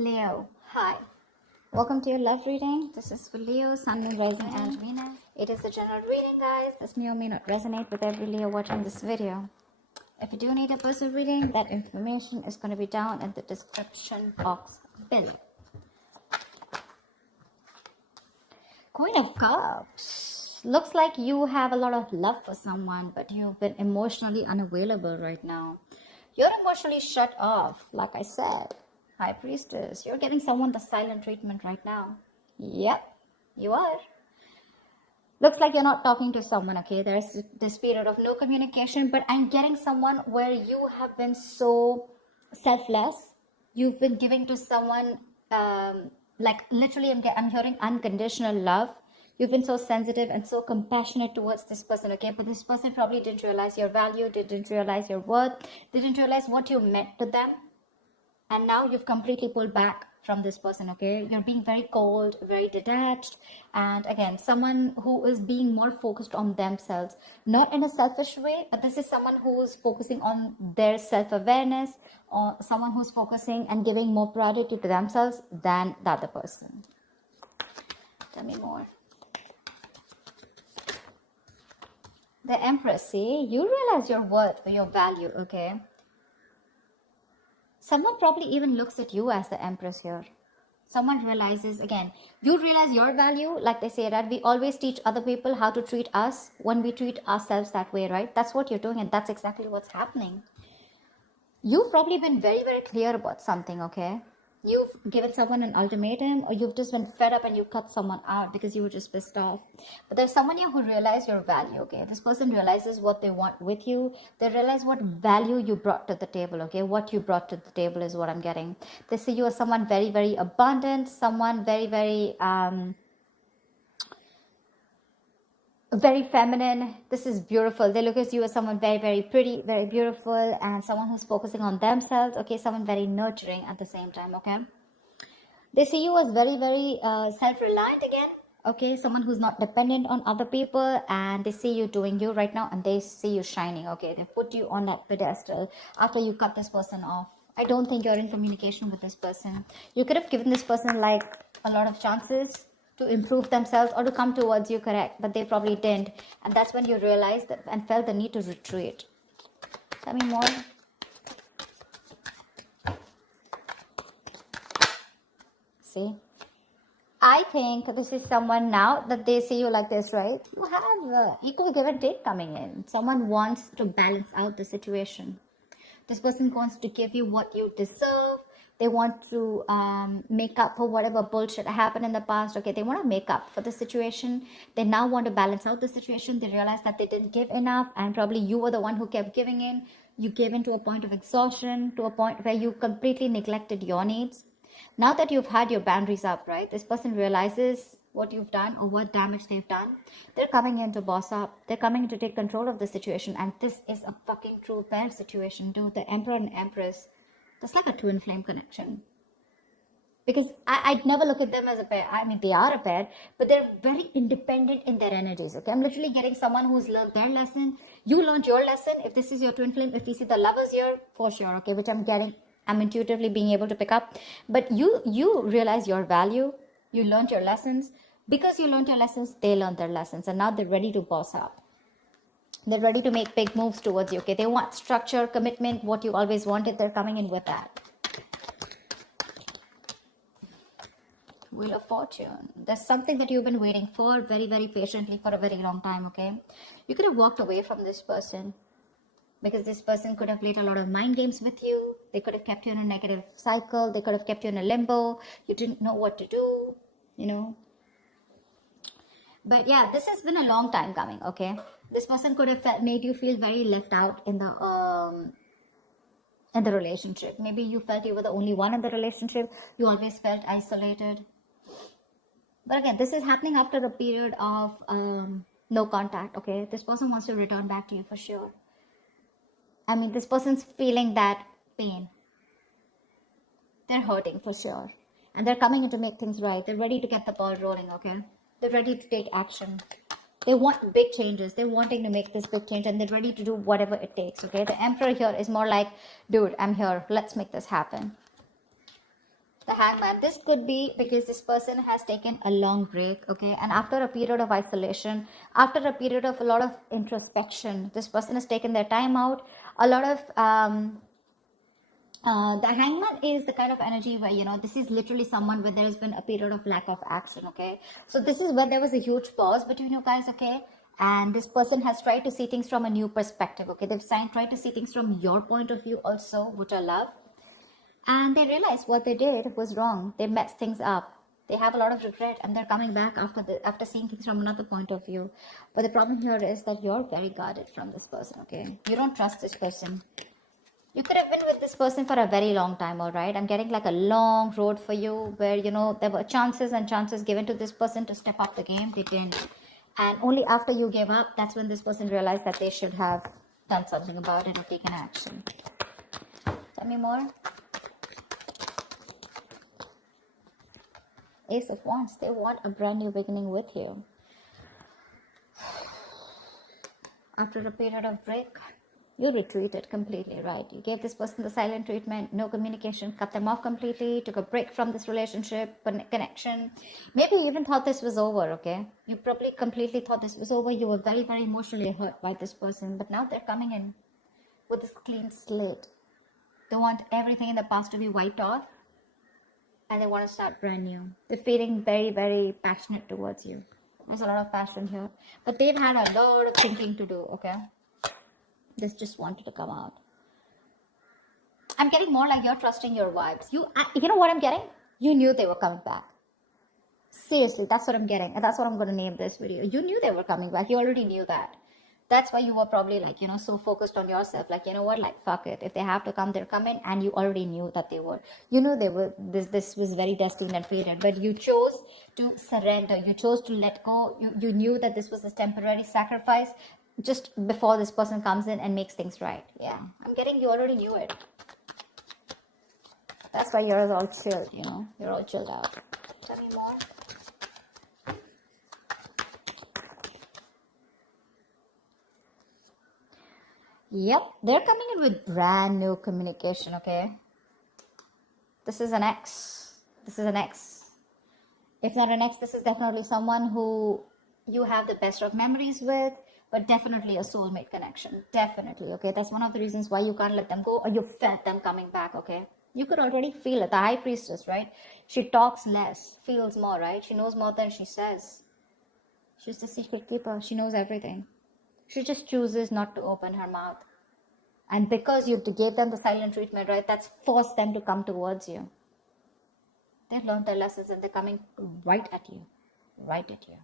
Leo, hi. Welcome to your love reading. This is for Leo, Sun, Moon, Rising, and Venus. It is a general reading, guys. This may or may not resonate with every Leo watching this video. If you do need a personal reading, that information is going to be down in the description box below. Queen of Cups. Looks like you have a lot of love for someone, but you've been emotionally unavailable right now. You're emotionally shut off, like I said. High Priestess, you're giving someone the silent treatment right now. Yep, you are. Looks like you're not talking to someone, okay? There's this period of no communication, but I'm getting someone where you have been so selfless. You've been giving to someone, like literally I'm hearing unconditional love. You've been so sensitive and so compassionate towards this person, okay? But this person probably didn't realize your value, didn't realize your worth, didn't realize what you meant to them. And now you've completely pulled back from this person, okay? You're being very cold, very detached. And again, someone who is being more focused on themselves, not in a selfish way, but this is someone who's focusing on their self-awareness, or someone who's focusing and giving more priority to themselves than the other person. Tell me more. The Empress, see, you realize your worth, your value, okay? Someone probably even looks at you as the Empress here. Someone realizes, again, you realize your value, like they say, that we always teach other people how to treat us when we treat ourselves that way, right? That's what you're doing, and that's exactly what's happening. You've probably been very, very clear about something, okay? You've given someone an ultimatum, or you've just been fed up and you cut someone out because you were just pissed off. But there's someone here who realized your value, okay? This person realizes what they want with you. They realize what value you brought to the table, okay? What you brought to the table is what I'm getting. They see you as someone very, very abundant, someone very, very feminine. This is beautiful. They look at you as someone very, very pretty, very beautiful, and someone who's focusing on themselves, okay? Someone very nurturing at the same time, okay? They see you as very, very self-reliant again, okay? Someone who's not dependent on other people, and they see you doing you right now, and they see you shining, okay? They put you on that pedestal after you cut this person off. I don't think you're in communication with this person. You could have given this person like a lot of chances to improve themselves or to come towards you, correct, but they probably didn't, and that's when you realized that and felt the need to retreat. Tell me more. See, I think this is someone now that they see you like this, right? You have equal give and take coming in. Someone wants to balance out the situation. This person wants to give you what you deserve. They want to make up for whatever bullshit happened in the past. Okay, they want to make up for the situation. They now want to balance out the situation. They realize that they didn't give enough, and probably you were the one who kept giving in. You gave in to a point of exhaustion, to a point where you completely neglected your needs. Now that you've had your boundaries up, right, this person realizes what you've done or what damage they've done. They're coming in to boss up. They're coming in to take control of the situation. And this is a fucking true pair situation, dude. The Emperor and Empress. That's like a twin flame connection. Because I'd never look at them as a pair. I mean, they are a pair, but they're very independent in their energies, okay? I'm literally getting someone who's learned their lesson. You learned your lesson. If this is your twin flame, if we see the Lovers here, for sure, okay, which I'm getting, I'm intuitively being able to pick up. But you realize your value. You learned your lessons. Because you learned your lessons, they learned their lessons. And now they're ready to boss up. They're ready to make big moves towards you, okay? They want structure, commitment, what you always wanted. They're coming in with that. Wheel of Fortune. There's something that you've been waiting for very, very patiently for a very long time, okay? You could have walked away from this person because this person could have played a lot of mind games with you. They could have kept you in a negative cycle. They could have kept you in a limbo. You didn't know what to do, you know? But yeah, this has been a long time coming, okay? This person could have made you feel very left out in the relationship. Maybe you felt you were the only one in the relationship. You always felt isolated. But again, this is happening after a period of no contact, okay? This person wants to return back to you for sure. I mean, this person's feeling that pain. They're hurting for sure. And they're coming in to make things right. They're ready to get the ball rolling, okay? They're ready to take action. They want big changes. They're wanting to make this big change, and they're ready to do whatever it takes, okay? The Emperor here is more like, dude, I'm here. Let's make this happen. The Hangman, this could be because this person has taken a long break, okay? And after a period of isolation, after a period of a lot of introspection, this person has taken their time out. A lot of the Hangman is the kind of energy where, you know, this is literally someone where there has been a period of lack of action, okay? So this is where there was a huge pause between you guys, okay? And this person has tried to see things from a new perspective, okay? They've tried to see things from your point of view also, which I love. And they realized what they did was wrong. They messed things up. They have a lot of regret, and they're coming back after seeing things from another point of view. But the problem here is that you're very guarded from this person, okay? You don't trust this person. You could have been with this person for a very long time, all right? I'm getting like a long road for you where, you know, there were chances and chances given to this person to step up the game. They didn't. And only after you gave up, that's when this person realized that they should have done something about it or taken action. Tell me more. Ace of Wands. They want a brand new beginning with you. After a period of break, you retreated completely, right? You gave this person the silent treatment, no communication, cut them off completely, took a break from this relationship, connection. Maybe you even thought this was over, okay? You probably completely thought this was over. You were very, very emotionally hurt by this person. But now they're coming in with this clean slate. They want everything in the past to be wiped off. And they want to start brand new. They're feeling very, very passionate towards you. There's a lot of passion here. But they've had a lot of thinking to do, okay? This just wanted to come out. I'm getting more like you're trusting your vibes. You know what I'm getting? You knew they were coming back. Seriously, that's what I'm getting. And that's what I'm going to name this video. You knew they were coming back. You already knew that. That's why you were probably like, you know, so focused on yourself. Like, you know what? Like, fuck it. If they have to come, they're coming. And you already knew that they would. You knew they were. This was very destined and fated. But you chose to surrender. You chose to let go. You knew that this was a temporary sacrifice just before this person comes in and makes things right. Yeah, I'm getting you already knew it. That's why you're all chilled, you know. You're all chilled out. Tell me more. Yep, they're coming in with brand new communication, okay? This is an ex. This is an ex. If not an ex, this is definitely someone who you have the best of memories with. But definitely a soulmate connection. Definitely, okay? That's one of the reasons why you can't let them go, or you felt them coming back, okay? You could already feel it. The High Priestess, right? She talks less, feels more, right? She knows more than she says. She's the secret keeper. She knows everything. She just chooses not to open her mouth. And because you gave them the silent treatment, right? That's forced them to come towards you. They've learned their lessons and they're coming right at you. Right at you.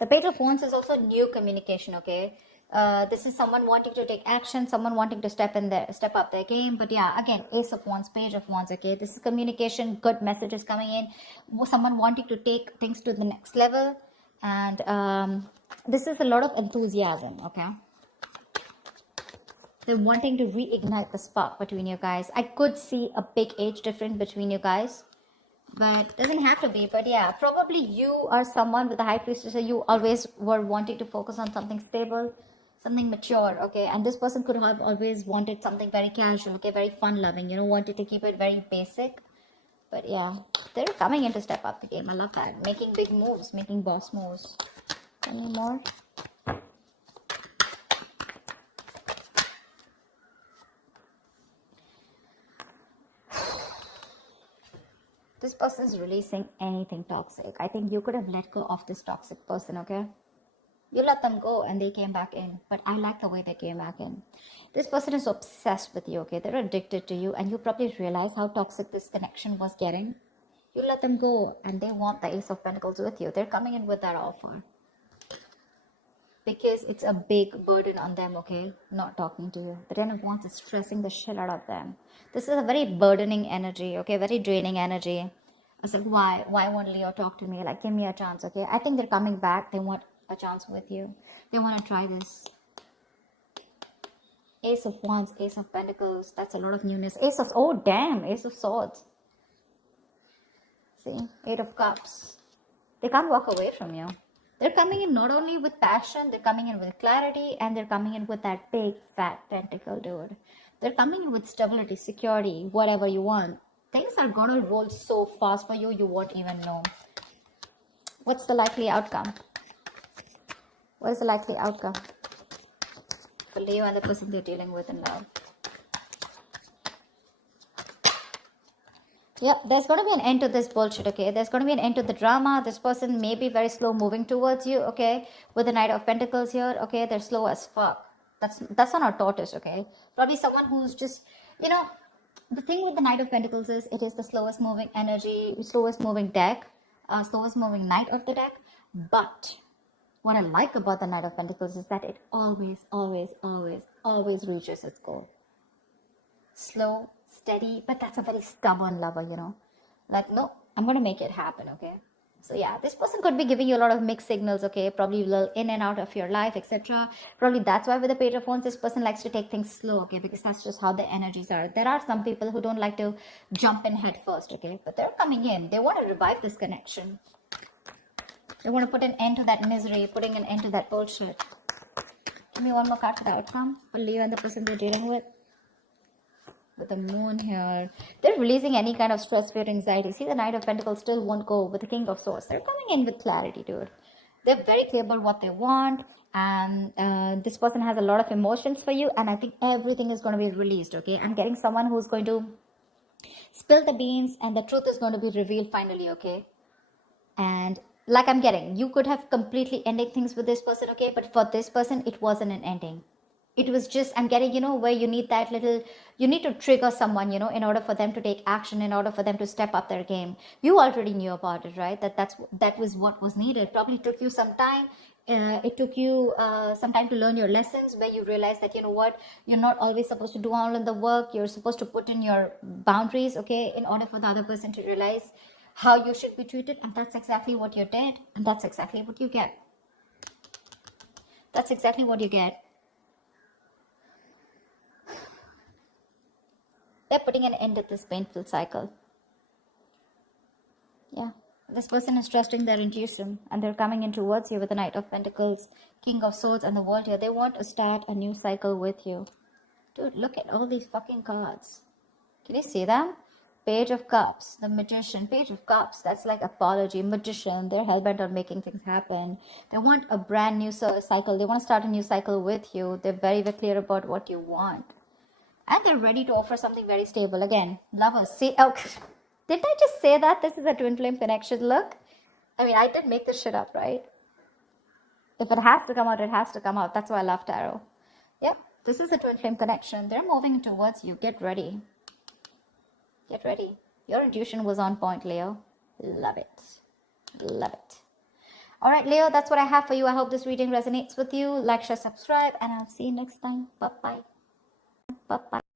The Page of Wands is also new communication, okay? This is someone wanting to take action, someone wanting to step up their game. But yeah, again, Ace of Wands, Page of Wands, okay? This is communication, good messages coming in. Someone wanting to take things to the next level. And this is a lot of enthusiasm, okay? They're wanting to reignite the spark between you guys. I could see a big age difference between you guys. But doesn't have to be. But yeah, probably you are someone with the High Priestess. You always were wanting to focus on something stable, something mature, okay? And this person could have always wanted something very casual, okay? Very fun-loving, you know, wanted to keep it very basic. But yeah, they're coming in to step up the game. I love that. Making big moves, making boss moves. Any more? This person is releasing anything toxic. I think you could have let go of this toxic person, okay? You let them go and they came back in. But I like the way they came back in. This person is obsessed with you, okay? They're addicted to you and you probably realize how toxic this connection was getting. You let them go and they want the Ace of Pentacles with you. They're coming in with that offer. Because it's a big burden on them, okay? Not talking to you. The Ten of Wands is stressing the shit out of them. This is a very burdening energy, okay? Very draining energy. It's like, why won't Leo talk to me? Like, give me a chance, okay? I think they're coming back. They want a chance with you. They want to try this. Ace of Wands, Ace of Pentacles. That's a lot of newness. Ace of, oh damn, Ace of Swords. See, Eight of Cups. They can't walk away from you. They're coming in not only with passion, they're coming in with clarity, and they're coming in with that big, fat pentacle, dude. They're coming in with stability, security, whatever you want. are going to roll so fast for you, you won't even know. What's the likely outcome? What is the likely outcome for Leo and the person they're dealing with in love? Yeah, there's going to be an end to this bullshit, okay? There's going to be an end to the drama. This person may be very slow moving towards you, okay? With the Knight of Pentacles here, okay? They're slow as fuck. That's not a tortoise, okay? Probably someone who's just, you know, the thing with the Knight of Pentacles is it is the slowest moving energy, slowest moving deck, slowest moving Knight of the deck. But what I like about the Knight of Pentacles is that it always, always, always, always reaches its goal. Slow, steady, but that's a very stubborn lover, you know. Like, no, I'm going to make it happen, okay? So yeah, this person could be giving you a lot of mixed signals, okay? Probably a little in and out of your life, etc. Probably that's why with the Page of Wands, this person likes to take things slow, okay? Because that's just how the energies are. There are some people who don't like to jump in head first, okay? But they're coming in. They want to revive this connection. They want to put an end to that misery, putting an end to that bullshit. Give me one more card for the outcome for Leo and the person they're dealing with. With the moon here, they're releasing any kind of stress, fear, anxiety. See, the Knight of Pentacles still won't go with the King of Swords. They're coming in with clarity, dude. They're very clear about what they want, and this person has a lot of emotions for you, and I think everything is going to be released, okay? I'm getting someone who's going to spill the beans, and the truth is going to be revealed finally, okay? And like I'm getting, you could have completely ended things with this person, okay? But for this person, it wasn't an ending. It was just, I'm getting, you know, where you need that little, you need to trigger someone, you know, in order for them to take action, in order for them to step up their game. You already knew about it, right? That was what was needed. Probably took you some time. It took you some time to learn your lessons, where you realize that, you know what, you're not always supposed to do all of the work. You're supposed to put in your boundaries, okay, in order for the other person to realize how you should be treated. And that's exactly what you did. And that's exactly what you get. That's exactly what you get. They're putting an end to this painful cycle. Yeah. This person is trusting their intuition, and they're coming in towards you with the Knight of Pentacles, King of Swords, and the World here. They want to start a new cycle with you. Dude, look at all these fucking cards. Can you see them? Page of Cups, the Magician, Page of Cups. That's like apology, Magician. They're hellbent on making things happen. They want a brand new cycle. They want to start a new cycle with you. They're very, very clear about what you want. And they're ready to offer something very stable. Again, lovers. See, oh, did I just say that this is a twin flame connection? Look. I mean, I did make this shit up, right? If it has to come out, it has to come out. That's why I love tarot. Yep, this is a twin flame connection. They're moving towards you. Get ready. Get ready. Your intuition was on point, Leo. Love it. Love it. All right, Leo, that's what I have for you. I hope this reading resonates with you. Like, share, subscribe, and I'll see you next time. Bye-bye. Bye-bye.